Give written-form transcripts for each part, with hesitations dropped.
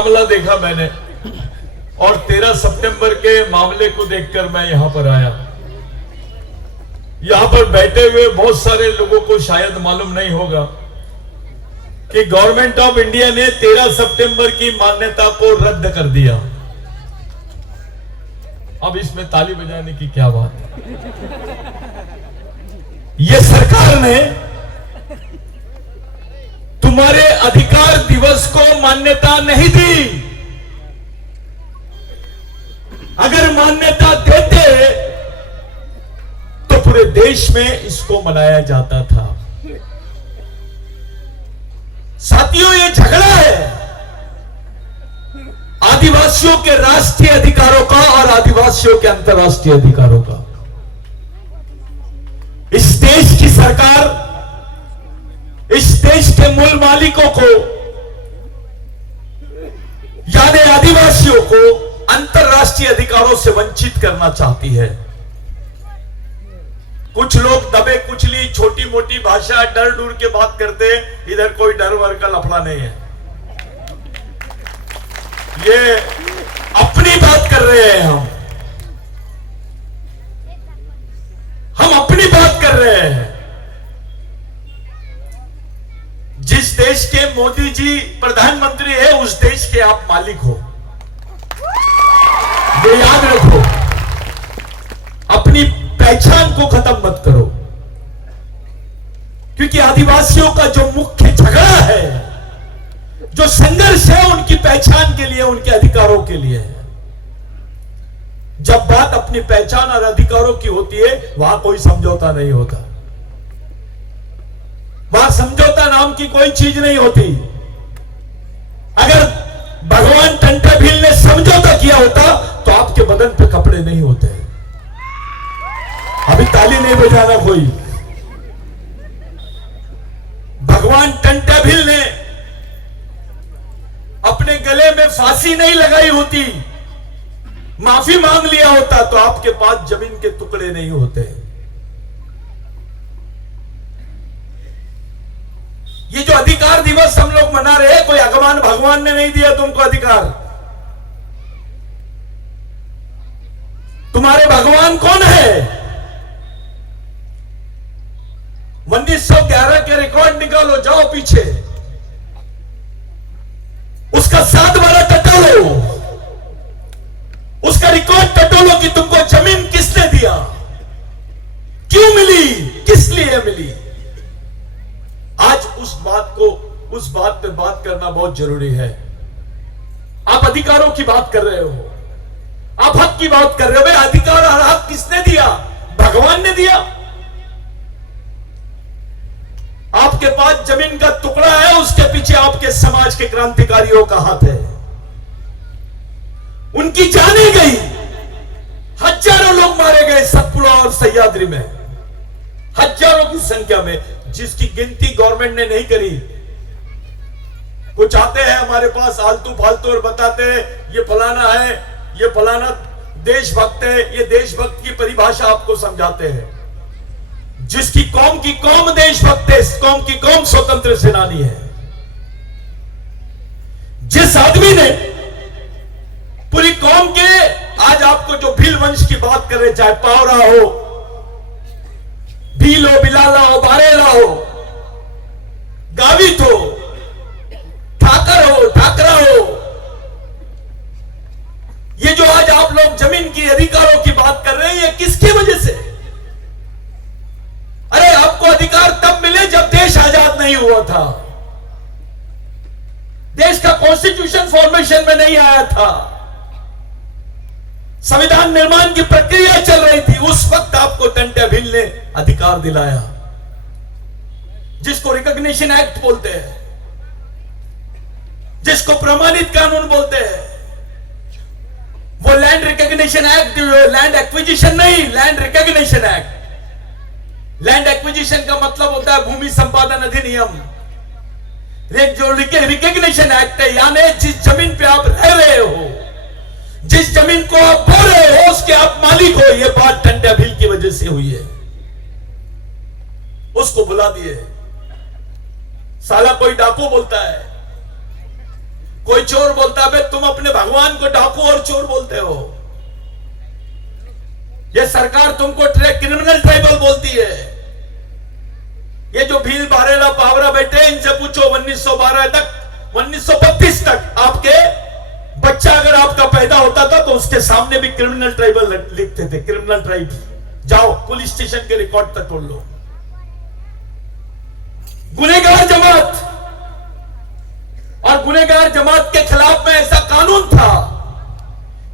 मामला देखा मैंने और 13 सितंबर के मामले को देखकर मैं यहां पर आया। यहां पर बैठे हुए बहुत सारे लोगों को शायद मालूम नहीं होगा कि गवर्नमेंट ऑफ इंडिया ने 13 सितंबर की मान्यता को रद्द कर दिया। अब इसमें ताली बजाने की क्या बात है? ये सरकार ने तुम्हारे अधिकार दिवस को मान्यता नहीं दी। अगर मान्यता देते तो पूरे देश में इसको मनाया जाता था। साथियों, ये झगड़ा है आदिवासियों के राष्ट्रीय अधिकारों का और आदिवासियों के अंतर्राष्ट्रीय अधिकारों का। इस देश की सरकार इस देश के मूल मालिकों को यानी आदिवासियों को अंतर्राष्ट्रीय अधिकारों से वंचित करना चाहती है। कुछ लोग दबे कुचली छोटी मोटी भाषा डर डूर के बात करते हैं। इधर कोई डर वर का लफड़ा नहीं है। ये अपनी बात कर रहे हैं। हम अपनी बात कर रहे हैं। जिस देश के मोदी जी प्रधानमंत्री है उस देश के आप मालिक हो, ये याद रखो। अपनी पहचान को खत्म मत करो, क्योंकि आदिवासियों का जो मुख्य झगड़ा है, जो संघर्ष है, उनकी पहचान के लिए, उनके अधिकारों के लिए है। जब बात अपनी पहचान और अधिकारों की होती है वहां कोई समझौता नहीं होता। वहां समझौता नाम की कोई चीज नहीं होती। अगर भगवान टंटाभिल ने समझौता किया होता तो आपके बदन पे कपड़े नहीं होते। अभी ताली नहीं बजाना कोई। भगवान टंटाभिल ने अपने गले में फांसी नहीं लगाई होती, माफी मांग लिया होता तो आपके पास जमीन के टुकड़े नहीं होते। ये जो अधिकार दिवस हम लोग मना रहे हैं, कोई भगवान ने नहीं दिया तुमको अधिकार। तुम्हारे भगवान कौन है? 1911 के रिकॉर्ड निकालो, जाओ पीछे, उसका 7 वाला टटोलो, उसका रिकॉर्ड टटोलो कि तुमको जमीन किसने दिया, क्यों मिली, किस लिए मिली। आज उस बात पे बात करना बहुत जरूरी है। आप अधिकारों की बात कर रहे हो, आप हक की बात कर रहे हो। भाई अधिकार और हक किसने दिया? भगवान ने दिया। आपके पास जमीन का टुकड़ा है, उसके पीछे आपके समाज के क्रांतिकारियों का हाथ है। उनकी जाने गई, हजारों लोग मारे गए सतपुड़ा और सह्याद्री में, हजारों की संख्या में, जिसकी गिनती गवर्नमेंट ने नहीं करी। कुछ आते हैं हमारे पास आलतू फालतू और बताते हैं ये फलाना है, ये फलाना देशभक्त है। ये देशभक्त की परिभाषा आपको समझाते हैं। जिसकी कौम की कौम देशभक्त है, कौम की कौम स्वतंत्र सेनानी है। जिस आदमी ने पूरी कौम के, आज आपको जो भील वंश की बात कर रहे, चाहे पावरा हो, भील हो, बिलाला हो, बारेला हो, गावित हो, ठाकर हो, ठाकरा हो, ये जो आज आप लोग जमीन की अधिकारों की बात कर रहे हैं, ये किसकी वजह से? अरे आपको अधिकार तब मिले जब देश आजाद नहीं हुआ था, देश का कॉन्स्टिट्यूशन फॉर्मेशन में नहीं आया था, संविधान निर्माण की प्रक्रिया चल रही थी। उस वक्त आपको टंटाभिल ने अधिकार दिलाया, जिसको रिकॉग्निशन एक्ट बोलते हैं, जिसको प्रमाणित कानून बोलते हैं। वो land recognition act, land acquisition नहीं, land recognition act. Land acquisition का मतलब होता है भूमि संपादन अधिनियम। जो रिकॉग्निशन एक्ट है, यानी जिस जमीन पे आप रह रहे हो, जिस जमीन को आप बो रहे हो, उसके आप मालिक हो। यह बात टंटाभिल की वजह से हुई है। उसको बुला दिए। साला कोई डाकू बोलता है, कोई चोर बोलता है तुम अपने भगवान को डाकू और चोर बोलते हो। ये सरकार तुमको क्रिमिनल ट्राइबल बोलती है। ये जो भील बारेला पावरा बैठे इनसे पूछो 1912 तक 1932 तक आपके बच्चा अगर आपका पैदा होता था तो उसके सामने भी क्रिमिनल ट्राइबल लिखते थे, क्रिमिनल ट्राइब। जाओ पुलिस स्टेशन के रिकॉर्ड तक तोड़ लो। गुनहगार जमात, और गुनहगार जमात के खिलाफ में ऐसा कानून था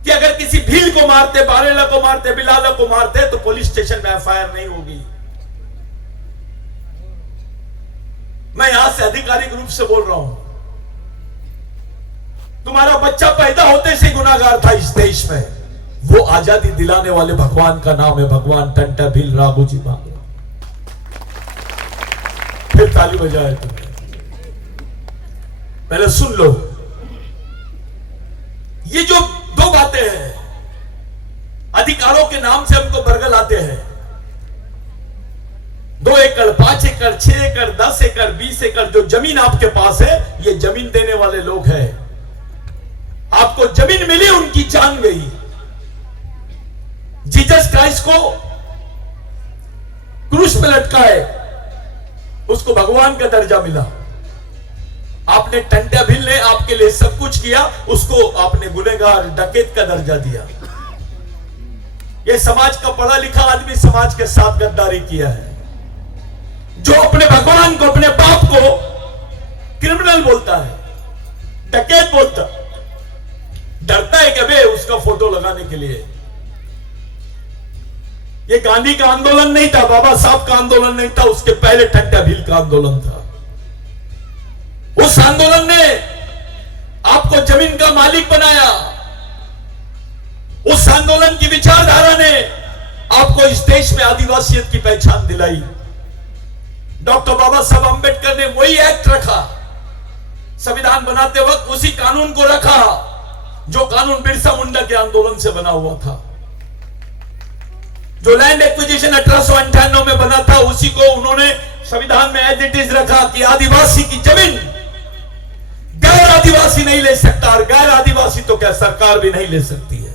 कि अगर किसी भील को मारते, बारेला को मारते, बिलाला को मारते तो पुलिस स्टेशन में एफआईआर नहीं होगी। मैं यहां से आधिकारिक रूप से बोल रहा हूं, तुम्हारा बच्चा पैदा होते से गुनाहगार था इस देश में। वो आजादी दिलाने वाले भगवान का नाम है भगवान टंटा भील राघोजी भांगरा। फिर ताली बजाए तुमने, पहले सुन लो। ये जो दो बातें हैं, अधिकारों के नाम से हमको बरगल आते हैं। 2 एकड़, 5 एकड़, 6 एकड़, 10 एकड़, 20 एकड़ जो जमीन आपके पास है, ये जमीन देने वाले लोग हैं। आपको जमीन मिली, उनकी जान गई। जीसस क्राइस्ट को क्रूस पे लटकाए, उसको भगवान का दर्जा मिला। आपने टंटा भील ने आपके लिए सब कुछ किया, उसको आपने गुनहगार डकैत का दर्जा दिया। यह समाज का पढ़ा लिखा आदमी समाज के साथ गद्दारी किया है। जो अपने भगवान को, अपने बाप को क्रिमिनल बोलता है, डकैत बोलता, डरता है कि बे उसका फोटो लगाने के लिए। यह गांधी का आंदोलन नहीं था, बाबा साहब का आंदोलन नहीं था, उसके पहले टंटा भील का आंदोलन था। उस आंदोलन ने आपको जमीन का मालिक बनाया। उस आंदोलन की विचारधारा ने आपको इस देश में आदिवासियत की पहचान दिलाई। डॉक्टर बाबा साहब अंबेडकर ने वही एक्ट रखा, संविधान बनाते वक्त उसी कानून को रखा जो कानून बिरसा मुंडा के आंदोलन से बना हुआ था। जो लैंड एक्विजिशन 1898 में बना था, उसी को उन्होंने संविधान में एज इट इज रखा कि आदिवासी की जमीन गैर आदिवासी नहीं ले सकता, और गैर आदिवासी तो क्या सरकार भी नहीं ले सकती है।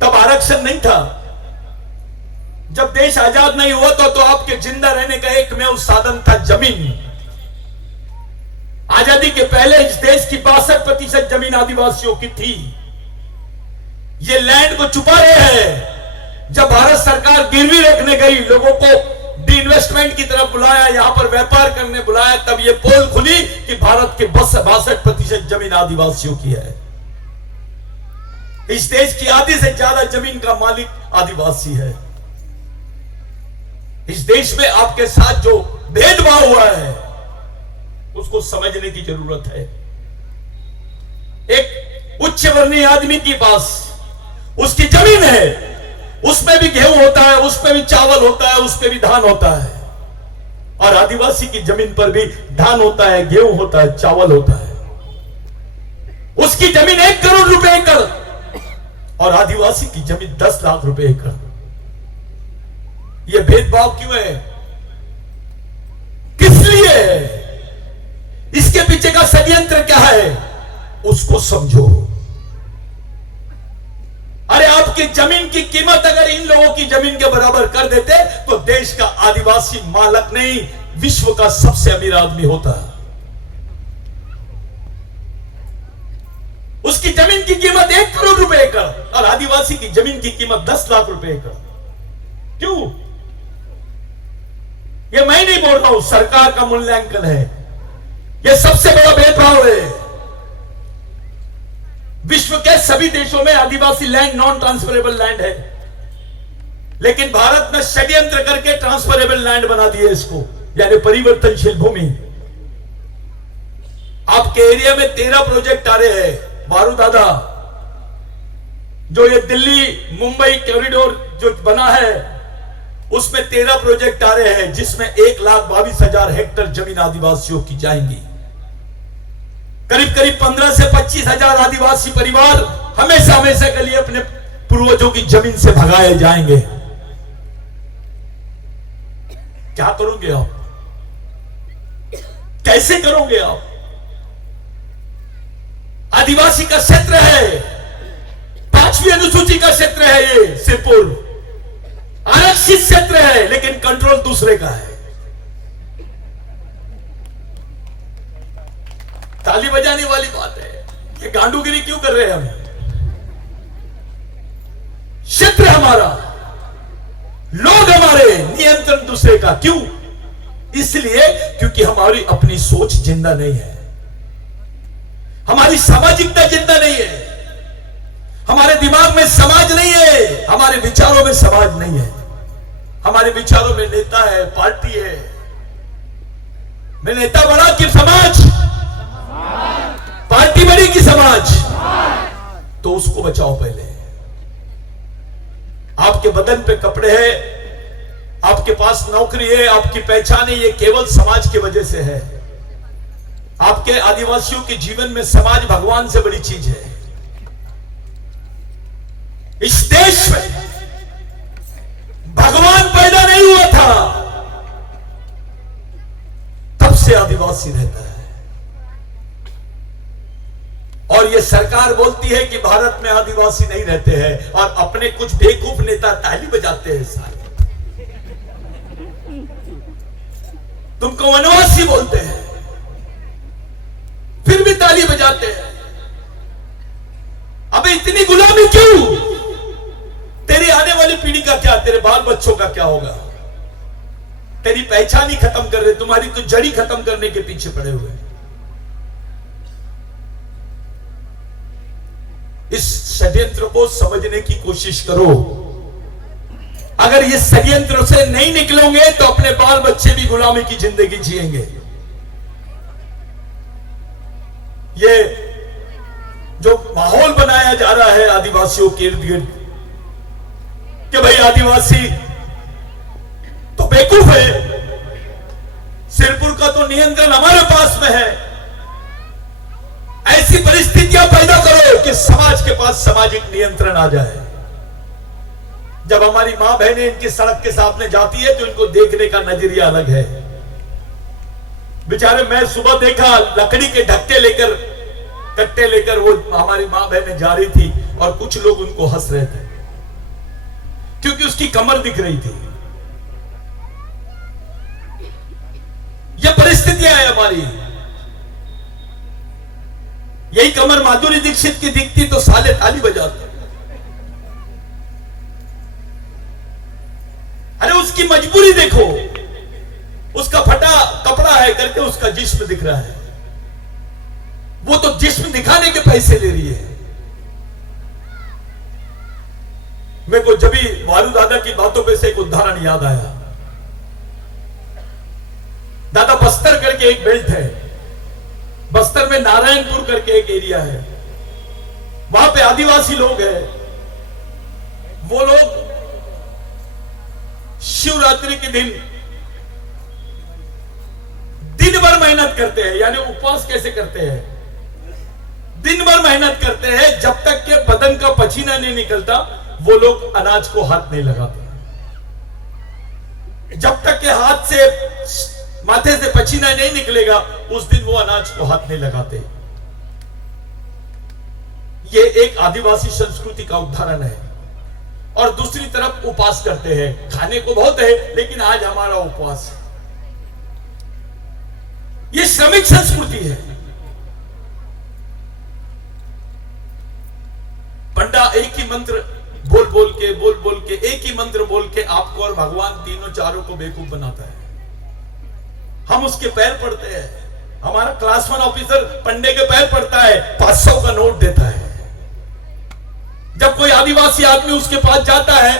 तब आरक्षण नहीं था। जब देश आजाद नहीं हुआ तो आपके जिंदा रहने का एकमेव साधन था जमीन। आजादी के पहले इस देश की 62% जमीन आदिवासियों की थी। ये लैंड को छुपा रहे हैं। जब भारत सरकार गिरवी रखने गई, लोगों को डी इन्वेस्टमेंट की तरफ बुलाया, यहां पर व्यापार करने बुलाया, तब ये पोल खुली कि भारत के 62% जमीन आदिवासियों की है। इस देश की आधी से ज्यादा जमीन का मालिक आदिवासी है। इस देश में आपके साथ जो भेदभाव हुआ है उसको समझने की जरूरत है। एक उच्च वर्णीय आदमी के पास उसकी जमीन है, उसमें भी गेहूं होता है, उसमें भी चावल होता है, उसमें भी धान होता है। और आदिवासी की जमीन पर भी धान होता है, गेहूं होता है, चावल होता है। उसकी जमीन 1 करोड़ रुपए एकड़ और आदिवासी की जमीन 10 लाख रुपए एकड़। यह भेदभाव क्यों है? किस लिए है? इसके पीछे का षड्यंत्र क्या है, उसको समझो। अरे आपकी जमीन की कीमत अगर इन लोगों की जमीन के बराबर कर देते तो देश का आदिवासी मालक नहीं, विश्व का सबसे अमीर आदमी होता। उसकी जमीन की कीमत 1 करोड़ रुपए एकड़ और आदिवासी की जमीन की कीमत 10 लाख रुपए एकड़। क्यों? यह मैं नहीं बोल रहा हूं, सरकार का मूल्यांकन है। यह सबसे बड़ा भेदभाव है। विश्व के सभी देशों में आदिवासी लैंड नॉन ट्रांसफरेबल लैंड है, लेकिन भारत में षड्यंत्र करके ट्रांसफरेबल लैंड बना दिए इसको, यानी परिवर्तनशील भूमि। आपके एरिया में 13 प्रोजेक्ट आ रहे हैं। मारू दादा, जो ये दिल्ली मुंबई कॉरिडोर जो बना है उसमें 13 प्रोजेक्ट आ रहे हैं, जिसमें 1,22,000 हेक्टेयर जमीन आदिवासियों की जाएंगी। करीब करीब 15 से 25,000 आदिवासी परिवार हमेशा हमेशा के लिए अपने पूर्वजों की जमीन से भगाए जाएंगे। क्या करोगे आप? कैसे करोगे आप? आदिवासी का क्षेत्र है, 5वीं अनुसूची का क्षेत्र है, ये सिरपुर आरक्षित क्षेत्र है, लेकिन कंट्रोल दूसरे का है। ताली बजाने वाली बात है। ये गांडूगिरी क्यों कर रहे हैं हम? क्षेत्र हमारा, लोग हमारे, नियंत्रण दूसरे का। क्यों? इसलिए क्योंकि हमारी अपनी सोच जिंदा नहीं है, हमारी सामाजिकता जिंदा नहीं है, हमारे दिमाग में समाज नहीं है, हमारे विचारों में समाज नहीं है। हमारे विचारों में नेता है, पार्टी है। मैं नेता बड़ा कि समाज? पार्टी बड़ी कि समाज? तो उसको बचाओ पहले। आपके बदन पे कपड़े हैं, आपके पास नौकरी है, आपकी पहचान है, ये केवल समाज की वजह से है। आपके आदिवासियों के जीवन में समाज भगवान से बड़ी चीज है। इस देश में भगवान पैदा नहीं हुआ था, तब से आदिवासी रहता है। और ये सरकार बोलती है कि भारत में आदिवासी नहीं रहते हैं, और अपने कुछ बेवकूफ नेता ताली बजाते हैं। साले तुमको वनवासी बोलते हैं, फिर भी ताली बजाते हैं। अबे इतनी गुलामी क्यों? तेरी आने वाली पीढ़ी का क्या, तेरे बाल बच्चों का क्या होगा? तेरी पहचान ही खत्म कर रहे, तुम्हारी तो जड़ी खत्म करने के पीछे पड़े हुए। इस षड्यंत्र को समझने की कोशिश करो। अगर ये षड्यंत्र से नहीं निकलोगे तो अपने बाल बच्चे भी गुलामी की जिंदगी जिएंगे। ये जो माहौल बनाया जा रहा है आदिवासियों के इर्द गिर्द कि भाई आदिवासी तो बेवकूफ है, सिरपुर का तो नियंत्रण हमारे पास में है, ऐसी परिस्थितियां पैदा करो कि समाज के पास सामाजिक नियंत्रण आ जाए। जब हमारी मां बहनें इनकी सड़क के सामने जाती है तो इनको देखने का नजरिया अलग है। बेचारे, मैं सुबह देखा लकड़ी के ढक्के लेकर, कट्टे लेकर वो हमारी मां बहनें जा रही थी, और कुछ लोग उनको हंस रहे थे क्योंकि उसकी कमर दिख रही थी। यह परिस्थितियां है हमारी। यही कमर माधुरी दीक्षित की दिखती तो साले ताली बजाते। अरे उसकी मजबूरी देखो, उसका फटा कपड़ा है करके उसका जिस्म दिख रहा है। वो तो जिस्म दिखाने के पैसे ले रही है। मेरे को जब भी वालू दादा की बातों पे से एक उदाहरण याद आया। दादा, बस्तर करके एक बेल्ट है, बस्तर में नारायणपुर करके एक एरिया है, वहां पे आदिवासी लोग हैं। वो लोग शिवरात्रि के दिन भर मेहनत करते हैं। यानी उपवास कैसे करते हैं? दिन भर मेहनत करते हैं, जब तक के बदन का पसीना नहीं निकलता वो लोग अनाज को हाथ नहीं लगाते। जब तक के हाथ से, माथे से पसीना नहीं निकलेगा उस दिन वो अनाज को हाथ नहीं लगाते। ये एक आदिवासी संस्कृति का उदाहरण है। और दूसरी तरफ उपवास करते हैं। खाने को बहुत है लेकिन आज हमारा उपवास है। ये श्रमिक संस्कृति है। पंडा एक ही मंत्र बोल बोल के एक ही मंत्र बोल के आपको और भगवान तीनों चारों को बेवकूफ बनाता है। हम उसके पैर पड़ते हैं। हमारा क्लास 1 ऑफिसर पंडे के पैर पड़ता है, 500 का नोट देता है। जब कोई आदिवासी आदमी उसके पास जाता है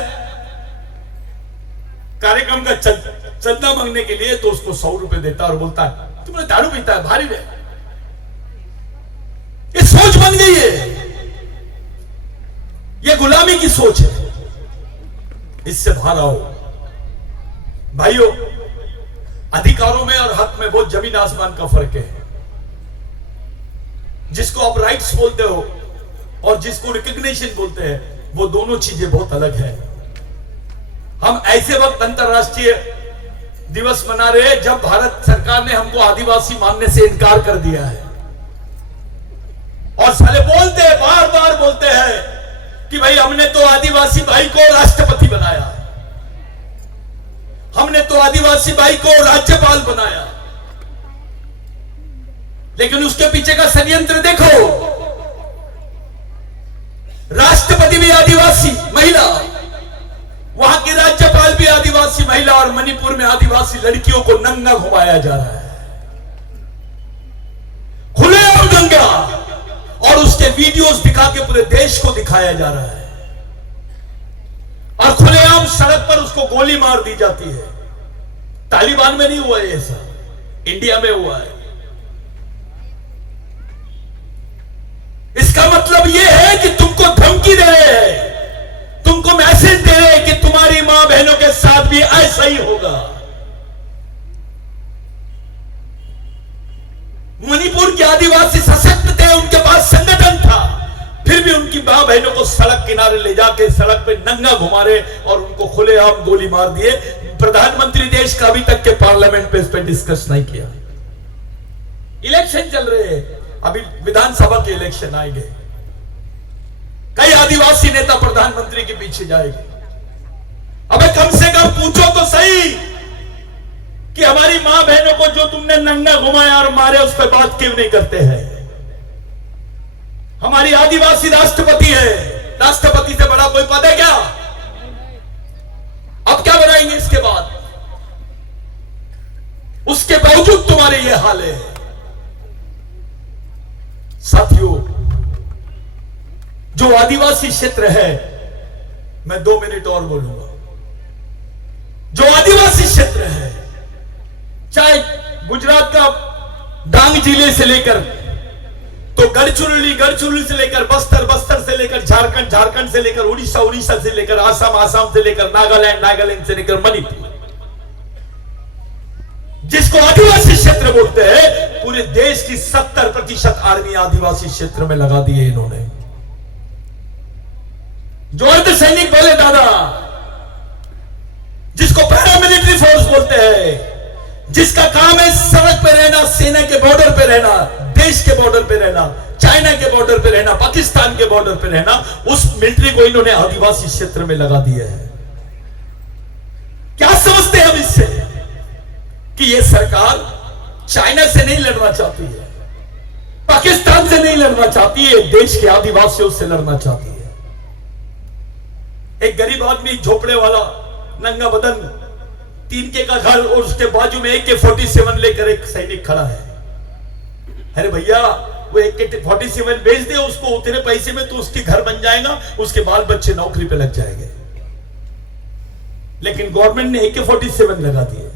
कार्यक्रम का चंदा मांगने के लिए, तो उसको 100 रुपए देता है और बोलता है तुमने दारू पीता है, भारी है। ये सोच बन गई है। ये गुलामी की सोच है। इससे बाहर आओ भाइयों। अधिकारों में और हक में बहुत जमीन आसमान का फर्क है। जिसको आप राइट्स बोलते हो और जिसको रिकॉग्निशन बोलते हैं, वो दोनों चीजें बहुत अलग है। हम ऐसे वक्त अंतरराष्ट्रीय दिवस मना रहे हैं जब भारत सरकार ने हमको आदिवासी मानने से इनकार कर दिया है। और साले कि भाई हमने तो आदिवासी भाई को राष्ट्रपति बनाया, हमने तो आदिवासी भाई को राज्यपाल बनाया, लेकिन उसके पीछे का षड्यंत्र देखो। राष्ट्रपति भी आदिवासी महिला, वहां की राज्यपाल भी आदिवासी महिला, और मणिपुर में आदिवासी लड़कियों को नंगा घुमाया जा रहा है, खुलेआम नंगा, और उसके वीडियोस दिखा के पूरे देश को दिखाया जा रहा है, और खुलेआम सड़क पर उसको गोली मार दी जाती है। तालिबान में नहीं हुआ है ऐसा, इंडिया में हुआ है। इसका मतलब यह है कि तुमको धमकी दे रहे हैं, तुमको मैसेज दे रहे हैं कि तुम्हारी मां बहनों के साथ भी ऐसा ही होगा। मणिपुर के आदिवासी सशक्त थे, उनके पास संगठन था, फिर भी उनकी मां बहनों को सड़क किनारे ले जाके सड़क पे नंगा घुमा रहे और उनको खुलेआम गोली मार दिए। प्रधानमंत्री देश का अभी तक के पार्लियामेंट पे इस पे डिस्कस नहीं किया। इलेक्शन चल रहे हैं, अभी विधानसभा के इलेक्शन आएंगे, कई आदिवासी नेता प्रधानमंत्री के पीछे जाएंगे। अबे कम से कम पूछो तो सही कि हमारी मां बहनों को जो तुमने नंगा घुमाया और मारे उस पर बात क्यों नहीं करते हैं। हमारी आदिवासी राष्ट्रपति है, राष्ट्रपति से बड़ा कोई पद है क्या? अब क्या बनाएंगे इसके बाद? उसके बावजूद तुम्हारे ये हाल है। साथियों, जो आदिवासी क्षेत्र है, मैं 2 मिनट और बोलूंगा, जो आदिवासी क्षेत्र है, चाहे गुजरात का डांग जिले से लेकर तो गढ़चिरौली से लेकर बस्तर से लेकर झारखंड से लेकर उड़ीसा से लेकर आसाम से लेकर नागालैंड से लेकर मणिपुर, जिसको आदिवासी क्षेत्र बोलते हैं, पूरे देश की 70% आर्मी आदिवासी क्षेत्र में लगा दी है इन्होंने। जो अर्धसैनिक बोले दादा, जिसको पैरामिलिट्री फोर्स बोलते हैं, जिसका काम है सड़क पे रहना, सेना के बॉर्डर पे रहना, देश के बॉर्डर पे रहना, चाइना के बॉर्डर पे रहना, पाकिस्तान के बॉर्डर पे रहना, उस मिलिट्री को इन्होंने आदिवासी क्षेत्र में लगा दिया है। क्या समझते हैं हम इससे? कि ये सरकार चाइना से नहीं लड़ना चाहती है, पाकिस्तान से नहीं लड़ना चाहती है, देश के आदिवासियों से लड़ना चाहती है। एक गरीब आदमी, झोपड़े वाला, नंगा बदन, 3K का घर, और उसके बाजू में AK-47 लेकर एक सैनिक खड़ा है। अरे भैया, वो AK-47 बेच दे उसको, उतने पैसे में तो उसके घर बन जाएगा, उसके बाल बच्चे नौकरी पे लग जाएंगे। लेकिन गवर्नमेंट ने AK-47 लगा दिए।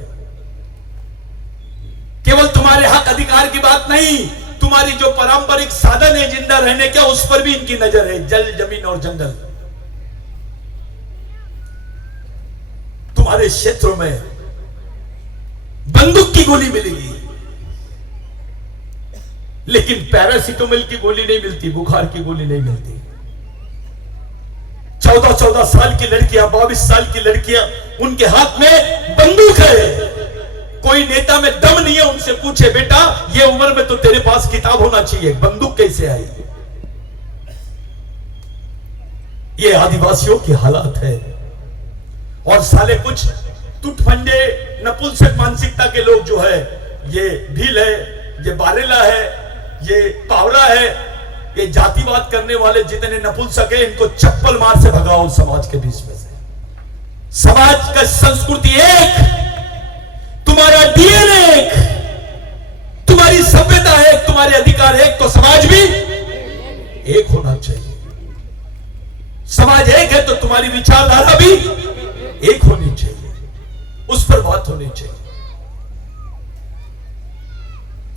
केवल तुम्हारे हक अधिकार की बात नहीं, तुम्हारी जो पारंपरिक साधन है जिंदा रहने का, उस पर भी इनकी नजर है। जल, जमीन और जंगल। तुम्हारे क्षेत्रों में बंदूक की गोली मिलेगी, लेकिन पैरासिटामोल की गोली नहीं मिलती, बुखार की गोली नहीं मिलती। 14-14 साल की लड़कियां, 22 साल की लड़कियां, उनके हाथ में बंदूक है। कोई नेता में दम नहीं है, उनसे पूछे, बेटा ये उम्र में तो तेरे पास किताब होना चाहिए, बंदूक कैसे आई? ये आदिवासियों की हालात है। और साले कुछ टूटफंडे नपुंसक मानसिकता के लोग जो है, ये भील है, ये बारेला है, ये पावरा है, ये जातिवाद करने वाले जितने नपुंसक है, इनको चप्पल मार से भगाओ समाज के बीच में से। समाज का संस्कृति एक, तुम्हारा DNA एक, तुम्हारी सभ्यता है, तुम्हारे अधिकार एक, तो समाज भी एक होना चाहिए। समाज एक है तो तुम्हारी विचारधारा भी एक होनी चाहिए, उस पर बात होनी चाहिए।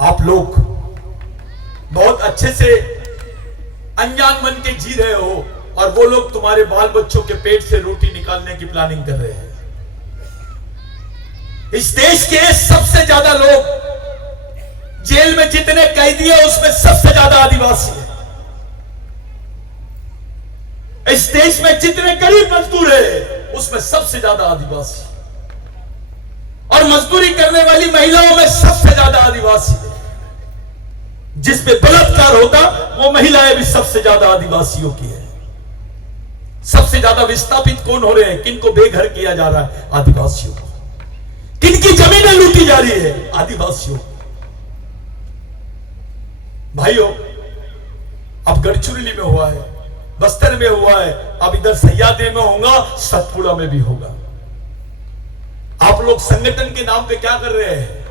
आप लोग बहुत अच्छे से अनजान बन के जी रहे हो, और वो लोग तुम्हारे बाल बच्चों के पेट से रोटी निकालने की प्लानिंग कर रहे हैं। इस देश के सबसे ज्यादा लोग, जेल में जितने कैदी हैं उसमें सबसे ज्यादा आदिवासी है। इस देश में जितने गरीब मजदूर हैं उसमें सबसे ज्यादा आदिवासी, और मजदूरी करने वाली महिलाओं में सबसे ज्यादा आदिवासी है। जिस पे बलात्कार होता वो महिलाएं भी सबसे ज्यादा आदिवासियों की है। सबसे ज्यादा विस्थापित कौन हो रहे हैं, किनको बेघर किया जा रहा है? आदिवासियों को। किनकी जमीनें लूटी जा रही है? आदिवासियों। भाइयों, अब गढ़चिरौली में हुआ है, बस्तर में हुआ है, अब इधर सह्याद्री में होगा, सतपुड़ा में भी होगा। आप लोग संगठन के नाम पे क्या कर रहे हैं?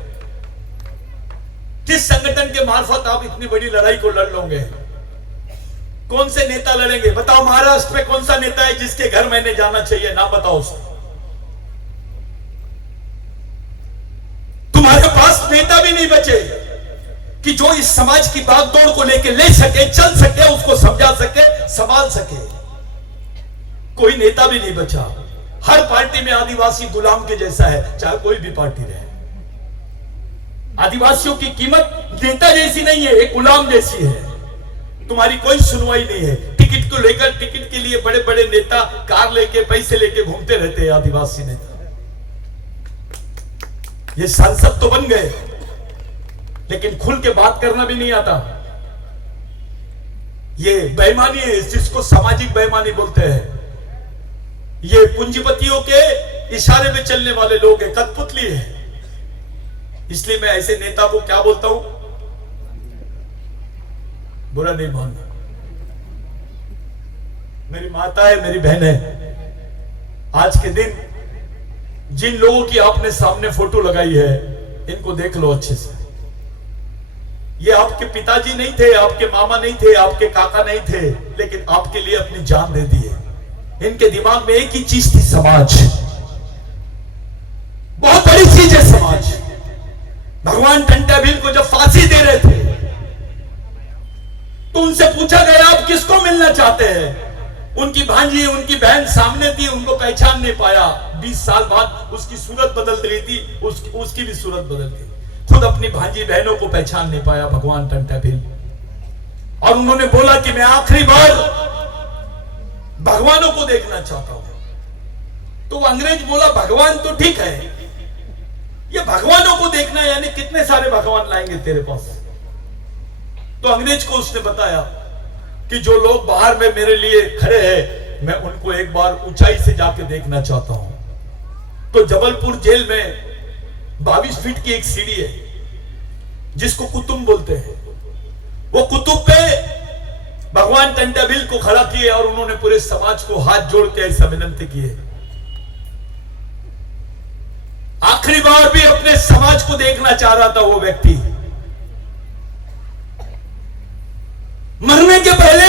किस संगठन के मार्फत आप इतनी बड़ी लड़ाई को लड़ लोगे? कौन से नेता लड़ेंगे? बताओ, महाराष्ट्र में कौन सा नेता है जिसके घर मैंने जाना चाहिए? नाम बताओ उसको। तुम्हारे पास नेता भी नहीं बचे कि जो इस समाज की बागडोर को लेके ले सके, चल सके, उसको समझा सके, संभाल सके। कोई नेता भी नहीं बचा। हर पार्टी में आदिवासी गुलाम के जैसा है, चाहे कोई भी पार्टी रहे। आदिवासियों की कीमत नेता जैसी नहीं है, एक गुलाम जैसी है। तुम्हारी कोई सुनवाई नहीं है। टिकट को लेकर, टिकट के लिए बड़े बड़े नेता कार लेके, पैसे लेके घूमते रहते हैं आदिवासी नेता। ये सांसद तो बन गए, लेकिन खुल के बात करना भी नहीं आता। ये बेईमानी है, जिसको सामाजिक बेईमानी बोलते हैं। ये पूंजीपतियों के इशारे में चलने वाले लोग हैं, कठपुतली है। इसलिए मैं ऐसे नेता को क्या बोलता हूं, बुरा नहीं मानना। मेरी माता है, मेरी बहन है। आज के दिन जिन लोगों की आपने सामने फोटो लगाई है, इनको देख लो अच्छे से। ये आपके पिताजी नहीं थे, आपके मामा नहीं थे, आपके काका नहीं थे, लेकिन आपके लिए अपनी जान दे दी है। इनके दिमाग में एक ही चीज थी, समाज। बहुत बड़ी चीज है समाज। भगवान टंटा भील को जब फांसी दे रहे थे तो उनसे पूछा गया, आप किसको मिलना चाहते हैं? उनकी भांजी, उनकी बहन सामने थी, उनको पहचान नहीं पाया। 20 साल बाद उसकी सूरत बदल रही थी, उसकी भी सूरत बदल गई। खुद अपनी भांजी बहनों को पहचान नहीं पाया भगवान टंटा भील। और उन्होंने बोला कि मैं आखिरी बार भगवानों को देखना चाहता हूं। तो अंग्रेज बोला, भगवान तो ठीक है, ये भगवानों को देखना यानी कितने सारे भगवान लाएंगे तेरे पास? तो अंग्रेज को उसने बताया कि जो लोग बाहर में मेरे लिए खड़े हैं, मैं उनको एक बार ऊंचाई से जाके देखना चाहता हूं। तो जबलपुर जेल में 22 फीट की एक सीढ़ी है, जिसको कुतुब बोलते हैं। वो कुतुब पे भगवान टंटा भील को खड़ा किए और उन्होंने पूरे समाज को हाथ जोड़ के ऐसा विनंती की है, आखिरी बार भी अपने समाज को देखना चाह रहा था वो व्यक्ति। मरने के पहले